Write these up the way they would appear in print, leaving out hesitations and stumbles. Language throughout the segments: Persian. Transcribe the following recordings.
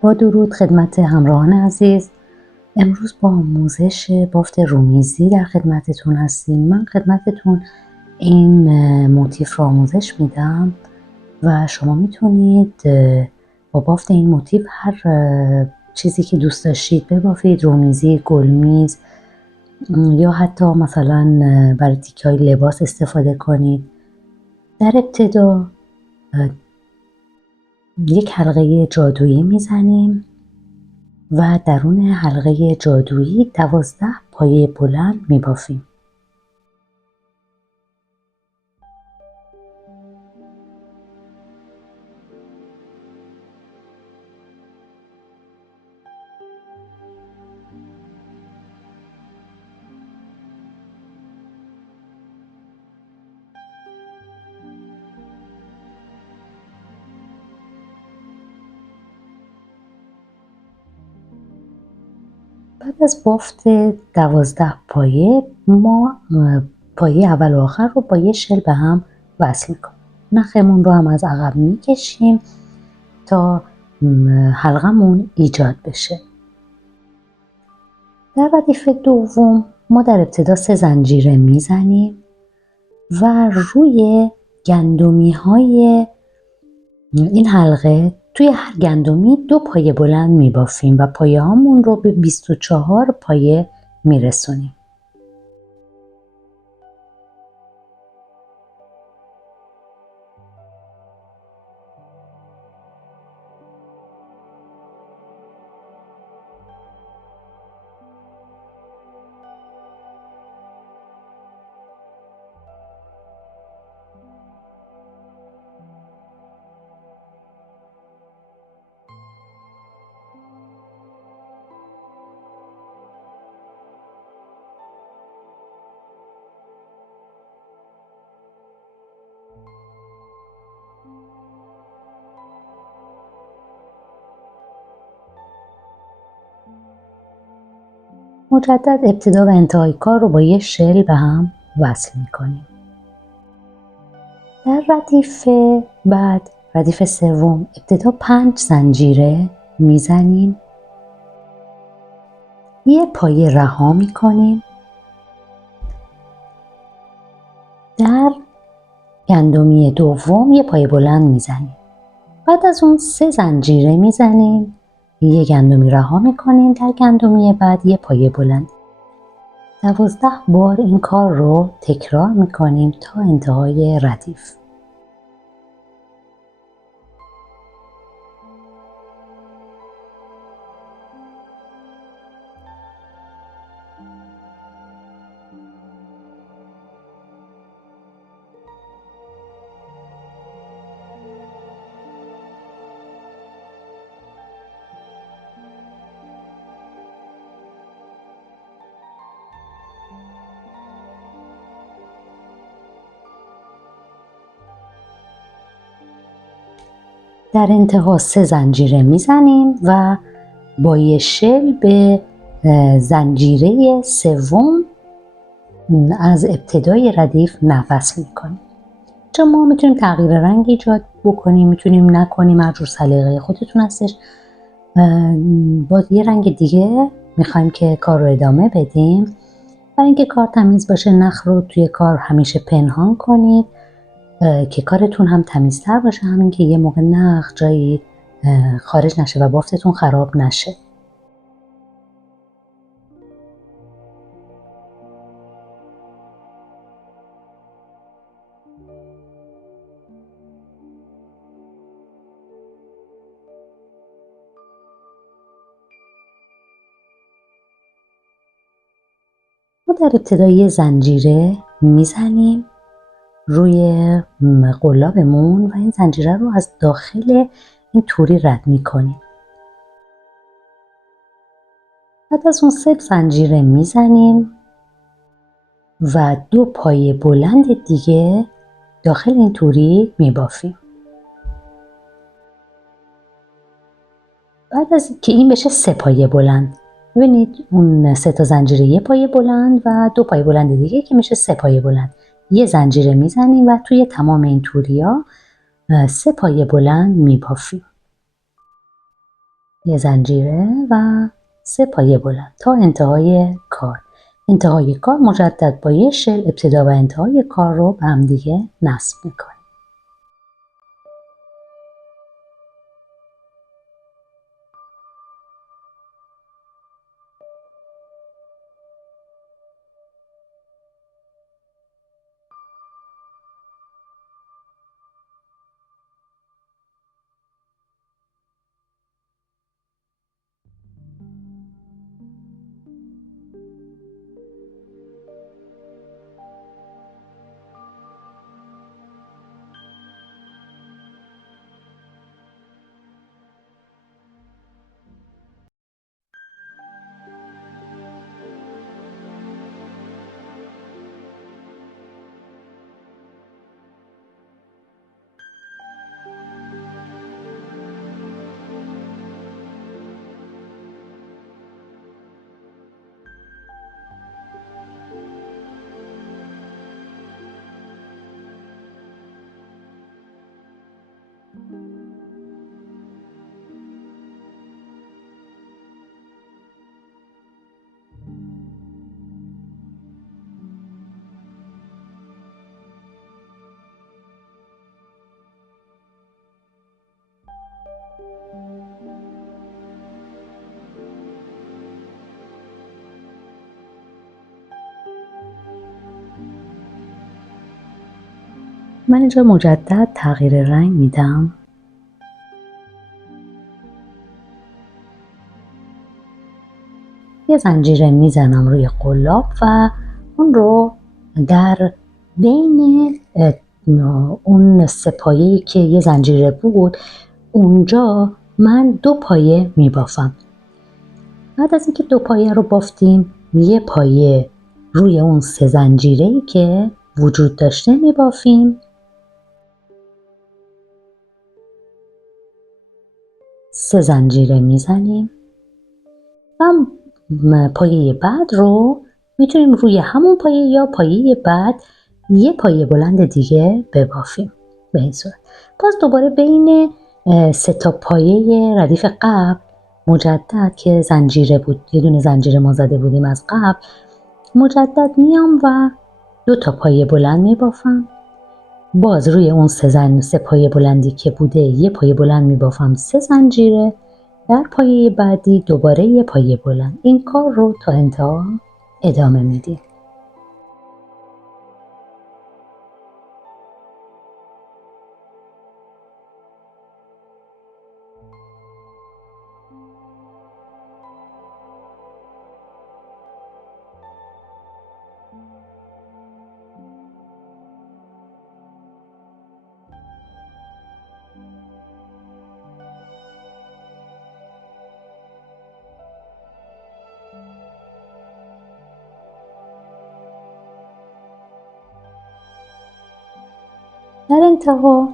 با درود خدمت همراهان عزیز. امروز با آموزش بافت رومیزی در خدمتتون هستیم. من خدمتتون این موتیف را آموزش میدم و شما میتونید با بافت این موتیف هر چیزی که دوست داشتید ببافید، رومیزی، گلمیز یا حتی مثلا برای تیکه‌های لباس استفاده کنید. در ابتدا یک حلقه جادویی میزنیم و درون حلقه جادویی 12 پایه بلند میبافیم. بعد از بافت 12 پایه ما پایه اول و آخر رو با یه شل به هم وصل میکنیم. نخمون رو هم از عقب میکشیم تا حلقمون ایجاد بشه. در ردیف دوم ما در ابتدا 3 زنجیره میزنیم و روی گندمی های این حلقه توی هر گندمی 2 پایه بلند میبافیم و پایه هامون رو به 24 پایه میرسونیم. مجدد ابتدا و انتهای کار رو با یه شل به هم وصل میکنیم. در ردیف بعد، ردیف سوم، ابتدا 5 زنجیره میزنیم، یه پایه رها میکنیم، در گندمی دوم یه پایه بلند میزنیم. بعد از اون 3 زنجیره میزنیم، یه گندمی رها میکنیم، در گندمی بعد یه پایه بلند. 12 بار این کار رو تکرار میکنیم تا انتهای ردیف. در انتها 3 زنجیره میزنیم و با یه شل به زنجیره سوم از ابتدای ردیف وصل میکنیم. چون ما میتونیم تغییر رنگ ایجاد بکنیم، میتونیم نکنیم، هر جور سلیقه خودتون هستش. با یه رنگ دیگه میخوایم که کار رو ادامه بدیم. برای اینکه کار تمیز باشه، نخ رو توی کار همیشه پنهان کنید که کارتون هم تمیزتر باشه، همین که یه موقع نخ جایی خارج نشه و بافتتون خراب نشه. ما در ابتدا یه زنجیره میزنیم روی قلابمون و این زنجیره رو از داخل این توری رد میکنیم. بعد از اون 3 زنجیره میزنیم و 2 پایه بلند دیگه داخل این توری میبافیم. بعد از که این بشه 3 پایه بلند، ببینید اون 3 تا زنجیره یه پایه بلند و 2 پایه بلند دیگه که میشه 3 پایه بلند. یه زنجیره میزنیم و توی تمام این توریا 3 پایه بلند میبافیم. یه زنجیره و 3 پایه بلند تا انتهای کار. انتهای کار مجدد با یه شل ابتدا و انتهای کار رو به هم دیگه نصب میکنیم. من اینجا مجدد تغییر رنگ میدم. یه زنجیره میزنم روی قلاب و اون رو در بین اون 3 پایه‌ای که یه زنجیره بود اونجا من 2 پایه میبافم. بعد از اینکه 2 پایه رو بافتیم یه پایه روی اون 3 زنجیره‌ای که وجود داشته میبافیم. 3 زنجیره میزنیم و پایه بعد رو میتونیم روی همون پایه یا پایه بعد یه پایه بلند دیگه ببافیم. به این صورت باز دوباره بین 3 تا پایه ردیف قبل مجدد که زنجیره بود، یه دونه زنجیره ما زده بودیم از قبل، مجدد میام و 2 تا پایه بلند میبافم. باز روی اون 3 پایه بلندی که بوده یه پایه بلند میبافم، 3 زنجیره. در پایه بعدی دوباره یه پایه بلند. این کار رو تا انتها ادامه میدیم. در انتها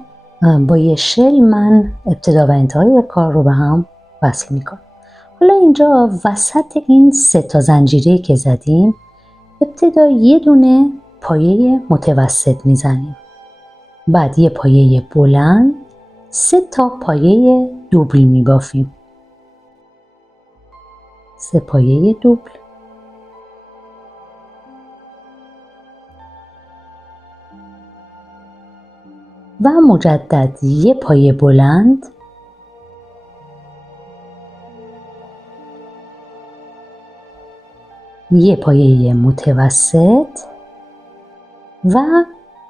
با یه شل من ابتدا و انتهای کار رو به هم وصل میکنم. حالا اینجا وسط این 3 تا زنجیره که زدیم ابتدا یه دونه پایه متوسط میزنیم، بعد یه پایه بلند، 3 تا پایه دوبل میبافیم. 3 پایه دوبل و مجدد یه پایه بلند، یه پایه متوسط و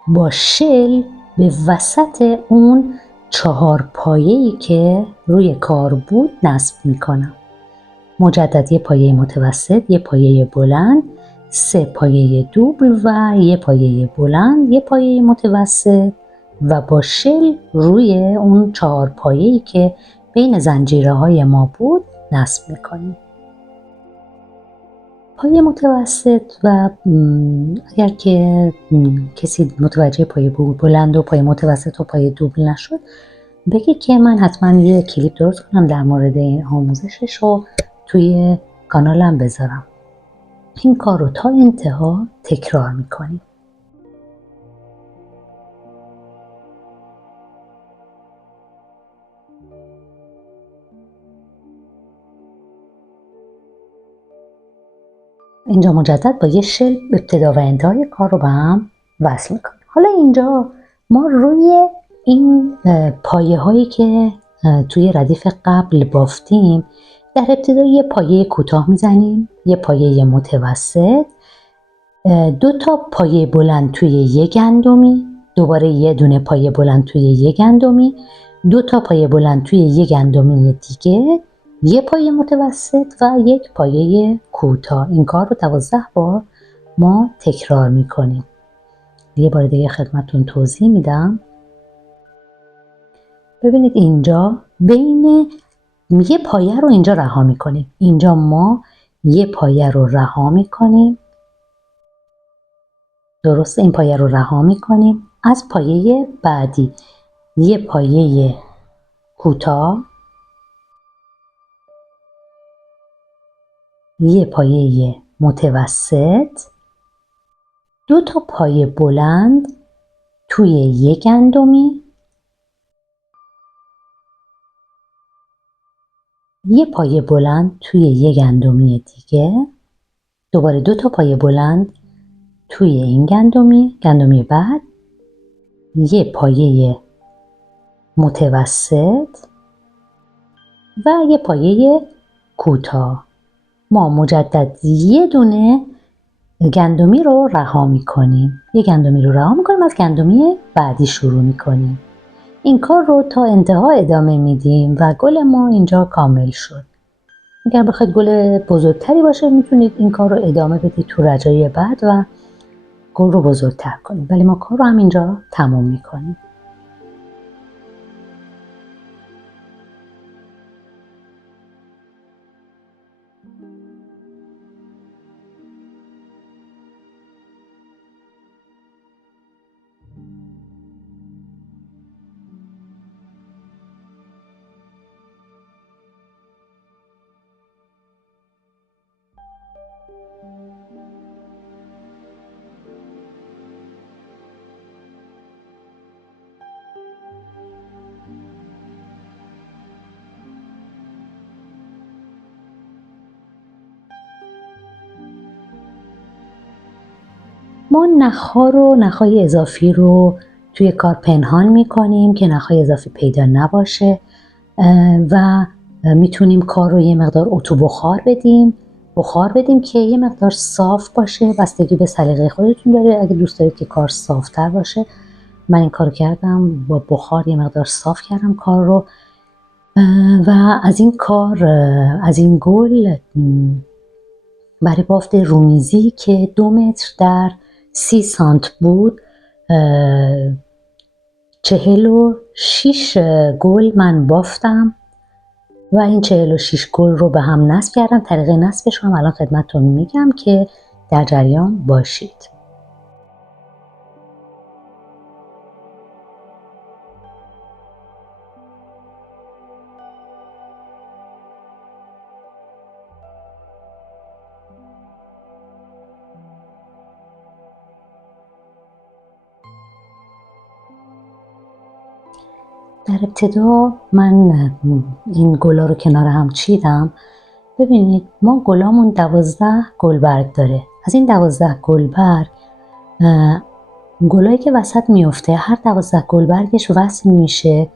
با شل به وسط اون 4 پایه‌ای که روی کار بود نصب میکنم. مجدد یه پایه متوسط، یه پایه بلند، 3 پایه دوبل و یه پایه بلند، یه پایه متوسط و با شل روی اون 4 پایه‌ای که بین زنجیره های ما بود نصب میکنیم. پایه متوسط و اگر که کسی متوجه پایه بلند و پایه متوسط و پایه دوبل نشد بگید که من حتما یه کلیپ درست کنم در مورد این آموزشش رو توی کانالم بذارم. این کار رو تا انتها تکرار میکنیم. اینجا مجدد با یه شل ابتدا و انتهای کار رو به هم وصل میکنیم. حالا اینجا ما روی این پایه هایی که توی ردیف قبل بافتیم در ابتدا یه پایه کوتاه میزنیم، یه پایه متوسط، 2 تا پایه بلند توی یه گندمی، دوباره یه دونه پایه بلند توی یه گندمی، 2 تا پایه بلند توی یه گندمی دیگه، یه پایه متوسط و یک پایه کوتاه. این کار رو 12 بار ما تکرار میکنیم. یه بار دیگه خدمتتون توضیح میدم. ببینید اینجا بین یه پایه رو اینجا رها میکنیم. اینجا ما یه پایه رو رها میکنیم. درسته، این پایه رو رها میکنیم. از پایه بعدی یه پایه کوتاه، یه پایه متوسط، 2 تا پایه بلند توی یه گندمی، یه پایه بلند توی یه گندمی دیگه، دوباره 2 تا پایه بلند توی این گندمی بعد، یه پایه متوسط و یه پایه کوتاه. ما مجدد یه دونه گندمی رو رها میکنیم. یه گندمی رو رها میکنیم، از گندمی بعدی شروع میکنیم. این کار رو تا انتها ادامه میدیم و گل ما اینجا کامل شد. اگر بخواید گل بزرگتری باشه میتونید این کار رو ادامه بدید تو رجای بعد و گل رو بزرگتر کنید، ولی ما کار رو همینجا تموم میکنیم. ما نخهای اضافی رو توی کار پنهان میکنیم که نخهای اضافی پیدا نباشه و میتونیم کار رو یه مقدار اتو بخار بدیم که یه مقدار صاف باشه. بستگی به سلیقه خودتون داره. اگه دوست دارید که کار صافتر باشه، من این کار کردم، با بخار یه مقدار صاف کردم کار رو و از این گل برای بافت رومیزی که 2 متر در 30 سانت بود 46 گل من بافتم و این 46 گل رو به هم نصب کردم. طریق نصبش رو هم الان خدمتتون میگم که در جریان باشید. در ابتدا من این گلا رو کنار هم چیدم. ببینید ما گلامون 12 گلبرگ داره. از این 12 گلبرگ گلایی که وسط میفته، هر 12 گلبرگش وصل میشه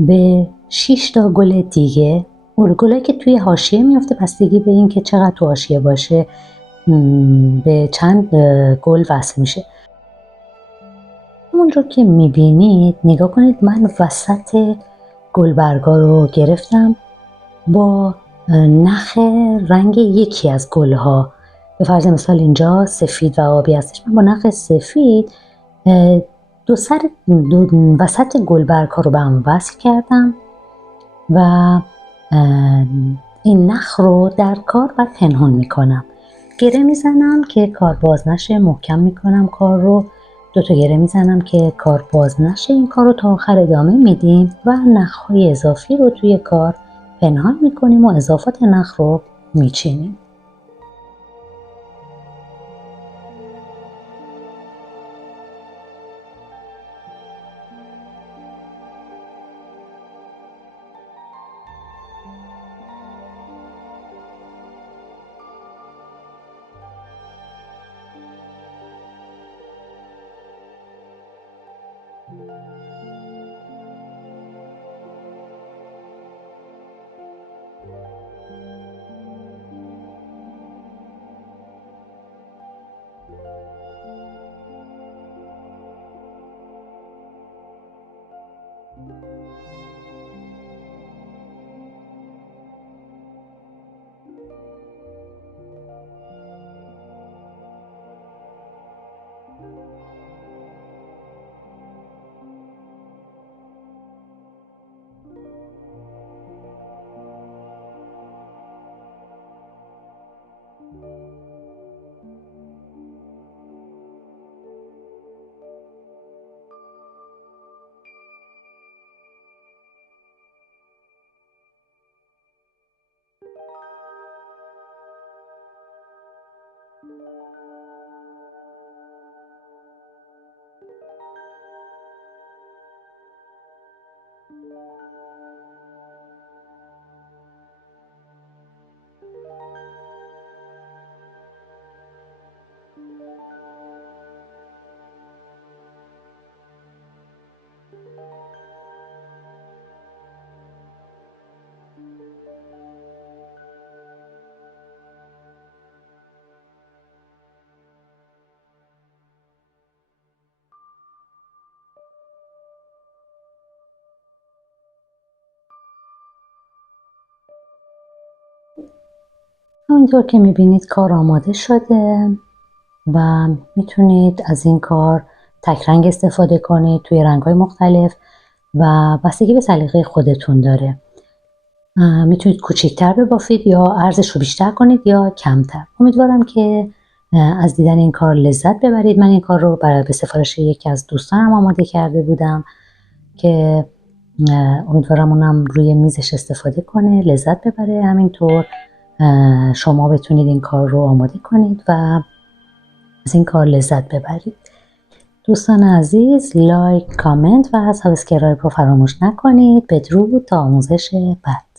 به 6 تا گل دیگه. اون گلایی که توی حاشیه میفته بستگی به این که چقدر تو حاشیه باشه به چند گل وصل میشه. همونجور که میبینید نگاه کنید، من وسط گلبرگا رو گرفتم با نخ رنگ یکی از گلها. به فرض مثال اینجا سفید و آبی هستش. من با نخ سفید وسط گلبرگ ها رو به هم وصل کردم و این نخ رو در کار و پنهان میکنم. گره میزنم که کار باز نشه، محکم میکنم کار رو. 2 تا گره میزنم که کار باز نشه. این کار رو تا آخر ادامه میدیم و نخهای اضافی رو توی کار پنهان میکنیم و اضافات نخ رو میچینیم. همینطور که میبینید کار آماده شده و میتونید از این کار تک رنگ استفاده کنید توی رنگ‌های مختلف و بستگی به سلیقه خودتون داره. میتونید کوچیک‌تر ببافید یا عرضش رو بیشتر کنید یا کمتر. امیدوارم که از دیدن این کار لذت ببرید. من این کار رو به سفارش یکی از دوستانم آماده کرده بودم که امیدوارم اونم روی میزش استفاده کنه، لذت ببره. همینطور شما بتونید این کار رو آماده کنید و از این کار لذت ببرید. دوستان عزیز، لایک، کامنت و سابسکرایب رو فراموش نکنید. بدرود تا آموزش بعد.